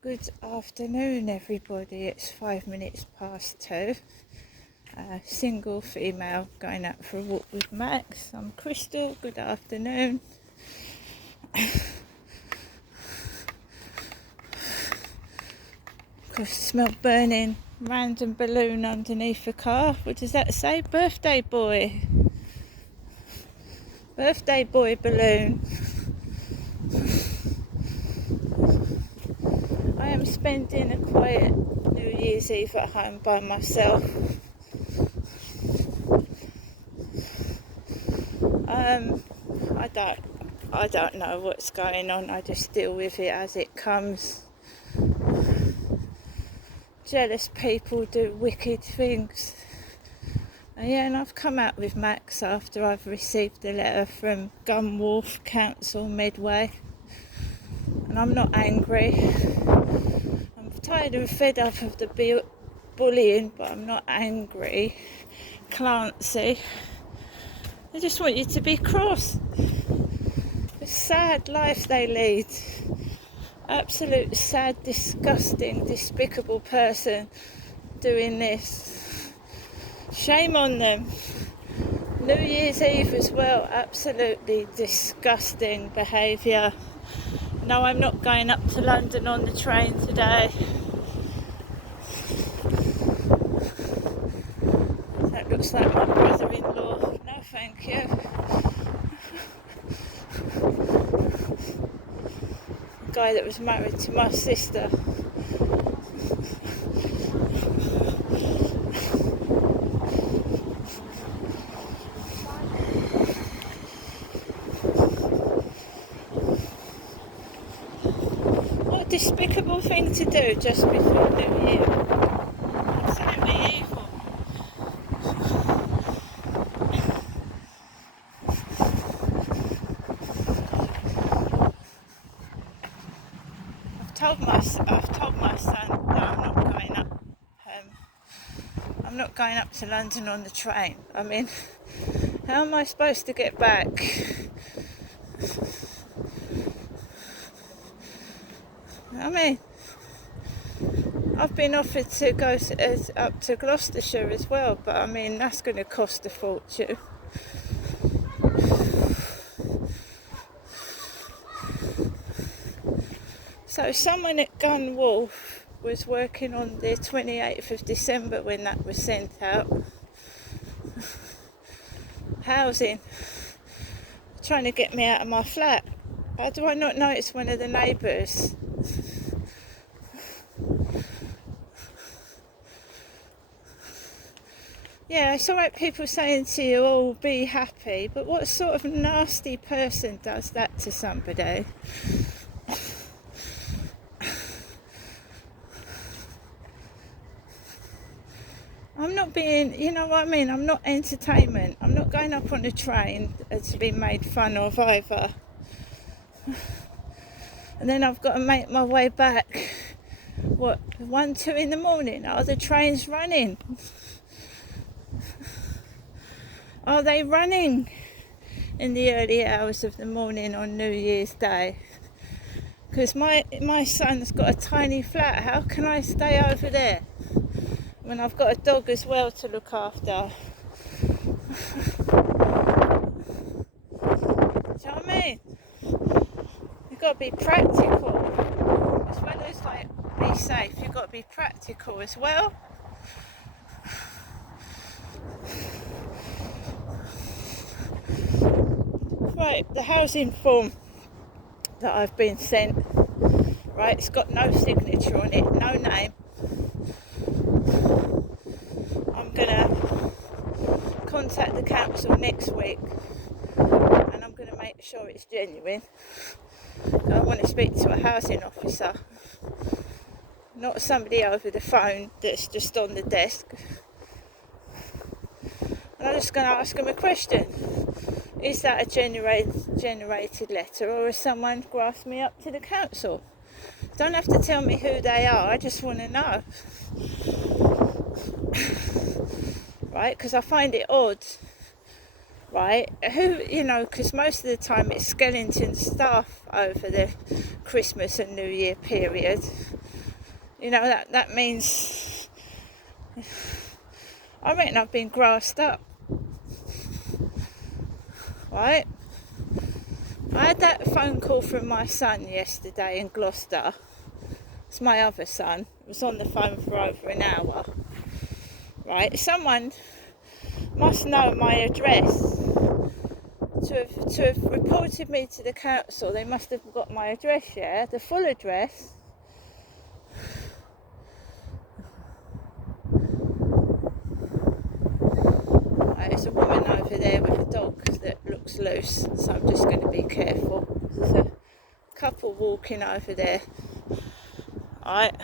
Good afternoon, everybody. It's 5 minutes past 2. Single female going out for a walk with Max. I'm Crystal. Good afternoon. Smell burning random balloon underneath the car. What does that say? Birthday boy. Birthday boy balloon. I am spending a quiet New Year's Eve at home by myself. I don't know what's going on. I just deal with it as it comes. Jealous people do wicked things. And I've come out with Max after I've received a letter from Gunwharf Council Medway, and I'm not angry. I'm tired and fed up of the bullying, but I'm not angry. Clancy, I just want you to be cross. The sad life they lead. Absolute sad, disgusting, despicable person doing this. Shame on them. New Year's Eve as well, absolutely disgusting behaviour. No, I'm not going up to London on the train today. That looks like my brother-in-law. No, thank you. The guy that was married to my sister. What a despicable thing to do just before New Year. Absolutely evil. I've told my son that I'm not going up to London on the train. I mean, how am I supposed to get back? I mean, I've been offered to go up to Gloucestershire as well, but I mean, that's going to cost a fortune. So someone at Gunwharf was working on the 28th of December when that was sent out. Housing. Trying to get me out of my flat. How do I not know it's one of the neighbours? Yeah, it's alright people saying to you, oh, be happy, but what sort of nasty person does that to somebody? I'm not being, you know what I mean, I'm not entertainment. I'm not going up on a train to be made fun of either. And then I've got to make my way back. 1, 2 in the morning? Are the trains running? Are they running in the early hours of the morning on New Year's Day? Because my son's got a tiny flat. How can I stay over there when I've got a dog as well to look after? Do you know what I mean? You've got to be practical. As well as be safe, you've got to be practical as well. Right, the housing form that I've been sent, right, it's got no signature on it, no name. I'm going to contact the council next week and I'm going to make sure it's genuine. I want to speak to a housing officer, not somebody over the phone that's just on the desk. And I'm just going to ask them a question. Is that a generated letter, or has someone grafted me up to the council? Don't have to tell me who they are, I just want to know. Right, because I find it odd, right, because most of the time it's skeleton staff over the Christmas and New Year period. You know, that means, I reckon I've been grassed up, right? I had that phone call from my son yesterday in Gloucester. It's my other son. It was on the phone for over an hour, right? Someone must know my address. To have reported me to the council, they must have got my address, yeah? The full address. There's a woman over there with a dog that looks loose, so I'm just going to be careful. There's a couple walking over there. Right.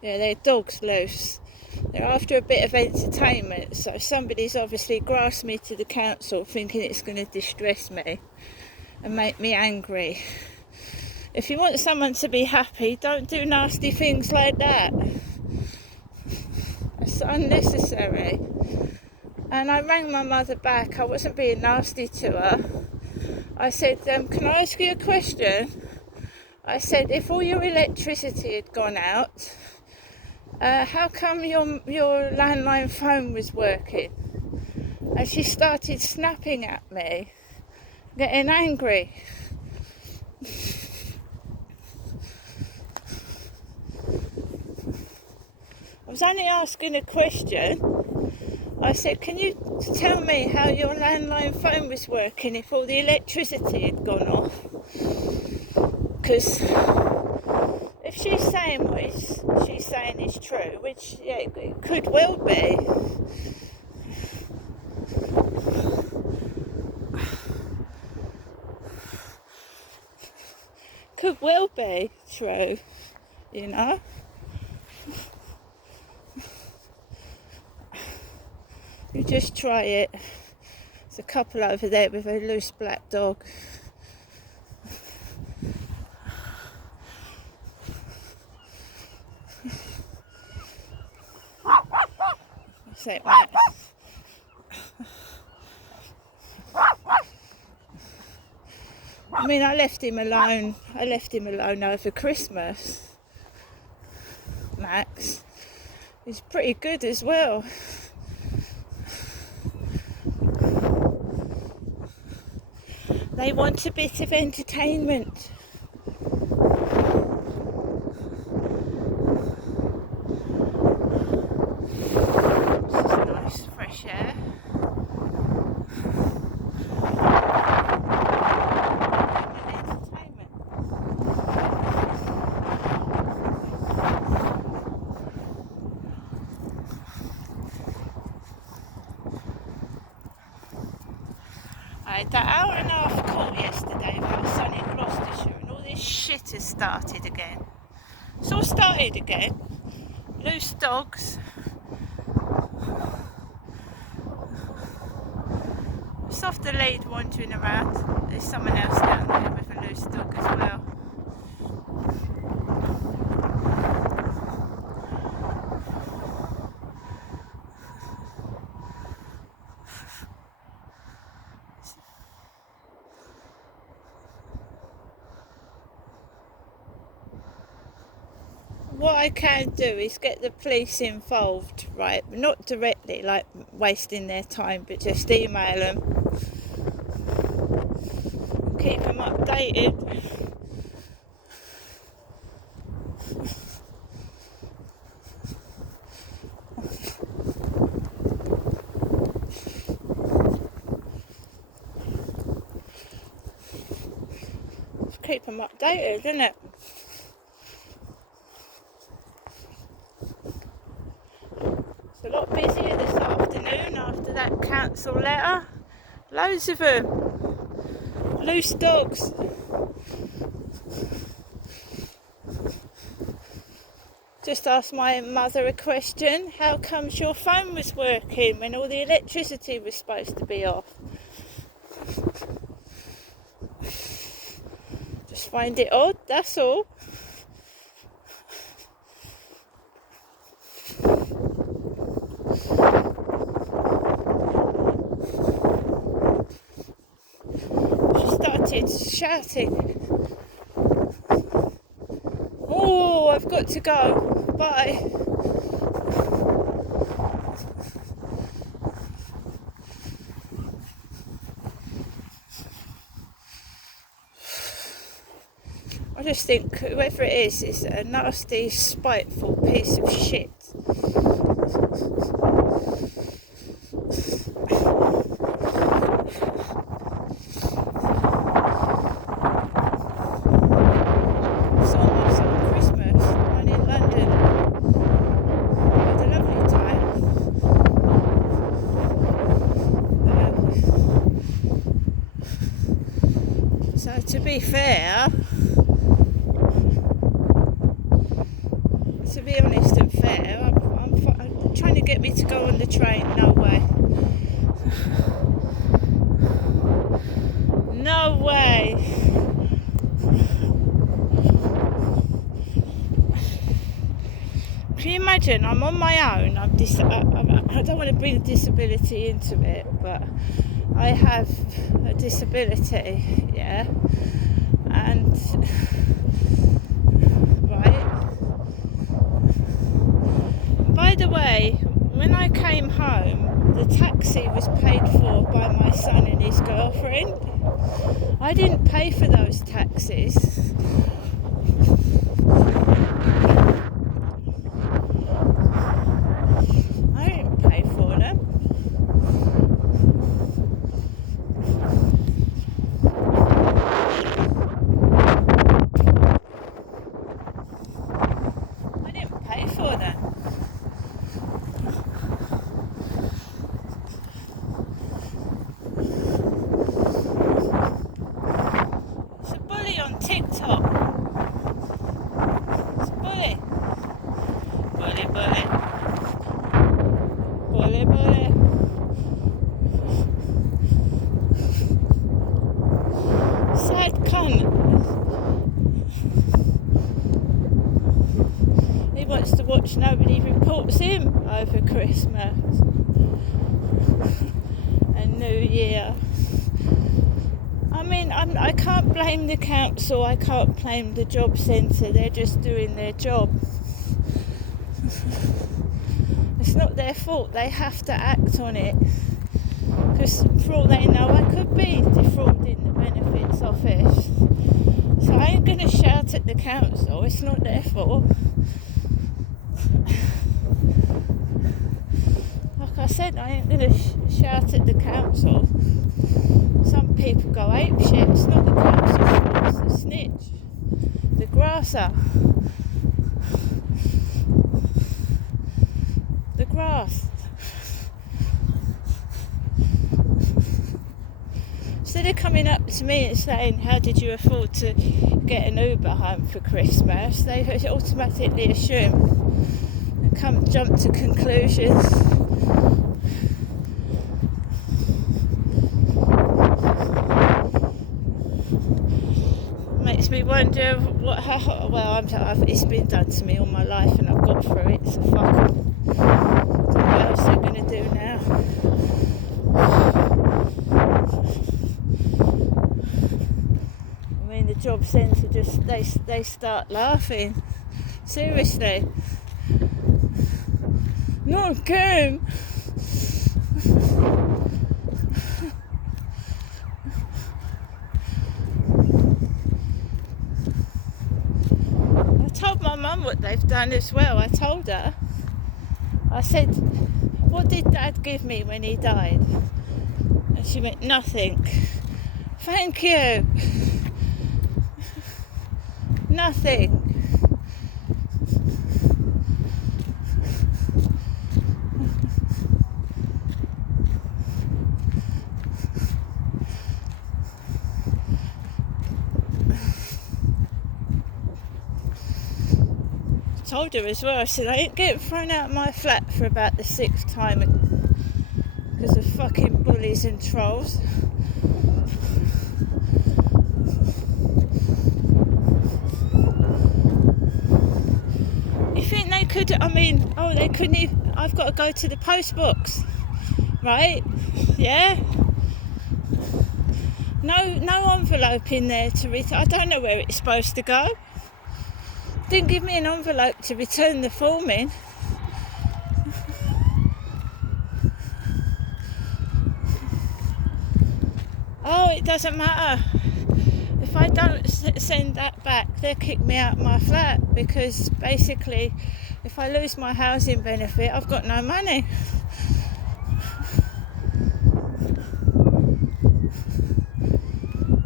Yeah, their dog's loose. They're after a bit of entertainment, so somebody's obviously grasped me to the council thinking it's going to distress me and make me angry. If you want someone to be happy, don't do nasty things like that. It's unnecessary. And I rang my mother back. I wasn't being nasty to her. I said, can I ask you a question? I said, if all your electricity had gone out, how come your landline phone was working? And she started snapping at me, getting angry. I was only asking a question. I said, can you tell me how your landline phone was working if all the electricity had gone off? Because if she's saying what she's saying is true, which, yeah, it could well be, could well be true, you know. You just try it. There's a couple over there with a loose black dog. Say it, mate. I mean, I left him alone over Christmas. Max. He's pretty good as well. They want a bit of entertainment. This is nice, fresh air. I had that hour and a half call yesterday about sunny Gloucestershire, and all this shit has started again. It's all started again. Loose dogs. It's off the lead wandering around. There's someone else down there with a loose dog as well. What I can do is get the police involved, right? Not directly, like wasting their time, but just email them, keep them updated. Keep them updated, isn't it? It's a lot busier this afternoon after that council letter. Loads of them. Loose dogs. Just asked my mother a question. How comes your phone was working when all the electricity was supposed to be off? Just find it odd, that's all. She started shouting. got to go. Bye. I just think whoever it is a nasty, spiteful piece of shit. It's almost on Christmas, one in London. I had a lovely time. So to be fair, to be honest and fair, I'm trying to get me to go on the train. No way. No way. Can you imagine? I'm on my own. I don't want to bring disability into it, but I have a disability, yeah, and right. By the way, when I came home, the taxi was paid for by my son and his girlfriend. I didn't pay for those taxis. I didn't pay for them. I didn't pay for them. It's a bully on TikTok. It's a bully. Bully, bully. Bully, bully. Sad cunt. He wants to watch Nobody Reports Him over Christmas and New Year. I mean, I can't blame the council, I can't blame the job centre, they're just doing their job. It's not their fault, they have to act on it. Because for all they know, I could be defrauding the benefits office. So I ain't going to shout at the council, it's not their fault. Like I said, I ain't going to shout at the council. Some people go apeshit. It's not the council, it's the snitch, the grasser, the grass. Instead of coming up to me and saying, how did you afford to get an Uber home for Christmas, they automatically assume and jump to conclusions. Makes me wonder it's been done to me all my life and I've got through it, so fuck them. I don't know what else they're going to do now. I mean, the job centre they start laughing. Seriously. Not again. I told my mum what they've done as well. I told her. I said, what did Dad give me when he died? And she went, nothing. Thank you. Nothing. Told her as well, I said I ain't getting thrown out of my flat for about the 6th time because of fucking bullies and trolls. You think they could, they couldn't even, I've got to go to the post box, right? Yeah? No envelope in there to read. I don't know where it's supposed to go. Didn't give me an envelope to return the form in. Oh, it doesn't matter. If I don't send that back, they'll kick me out of my flat, because basically if I lose my housing benefit, I've got no money.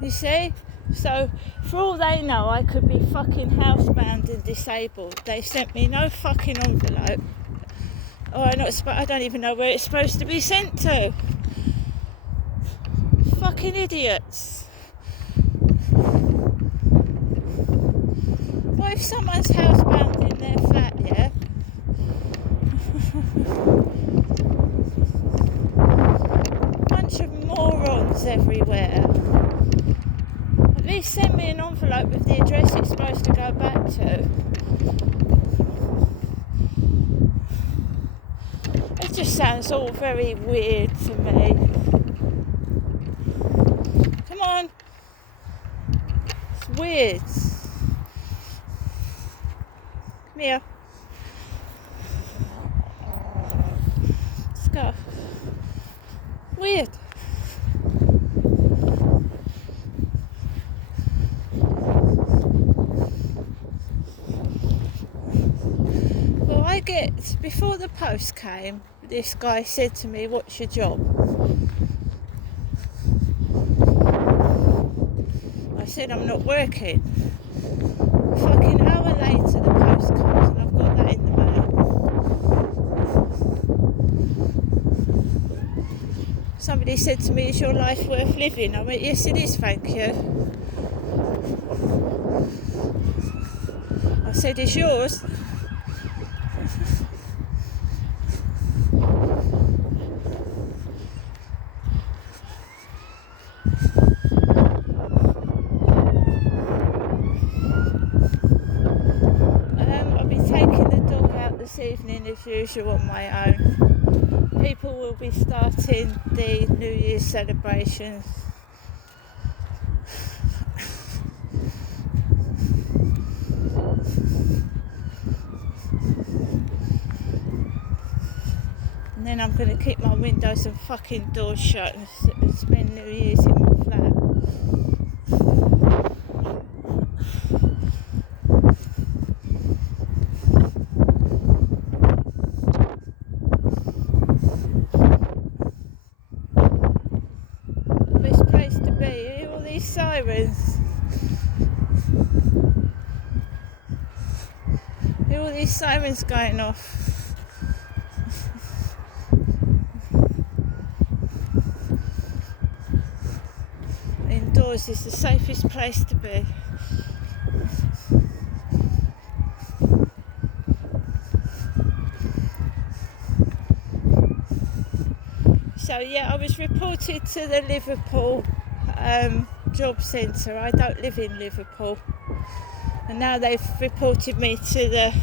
You see? So for all they know, I could be fucking housebound and disabled. They sent me no fucking envelope. I don't even know where it's supposed to be sent to. Fucking idiots. What if someone's housebound in their flat, yeah? Bunch of morons everywhere. At least send me an envelope with the address it's supposed to go back to. It just sounds all very weird to me. Come on. It's weird. Come here. Let's go. Weird. Well, before the post came, this guy said to me, "What's your job?" I said, "I'm not working." Fucking hour later, the post comes and I've got that in the mail. Somebody said to me, "Is your life worth living?" I went, "Yes, it is, thank you." I said, "Is yours?" I'll be taking the dog out this evening as usual on my own. People will be starting the New Year's celebrations. And then I'm going to keep my windows and fucking doors shut and spend New Year's in my flat. Best place to be. You hear all these sirens? You hear all these sirens going off? Indoors is the safest place to be. So yeah, I was reported to the Liverpool job centre. I don't live in Liverpool, and now they've reported me to the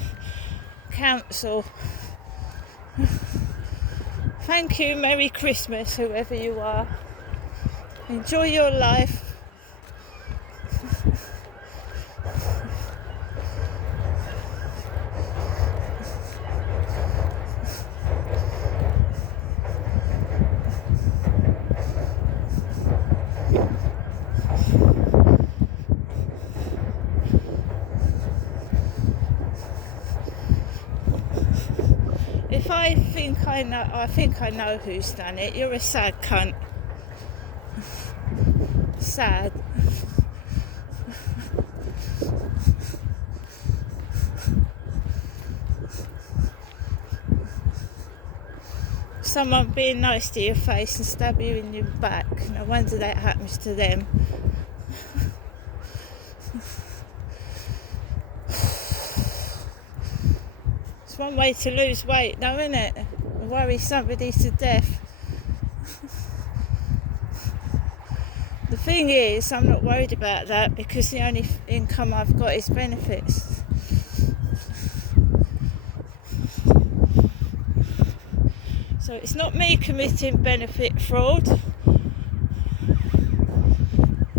council. Thank you, Merry Christmas, whoever you are. Enjoy your life. If I think I know who's done it. You're a sad cunt. Sad. Someone being nice to your face and stab you in your back. No wonder that happens to them. It's one way to lose weight, though, isn't it? Worry somebody to death. The thing is, I'm not worried about that because the only income I've got is benefits. So it's not me committing benefit fraud.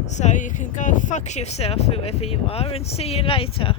So you can go fuck yourself, whoever you are, and see you later.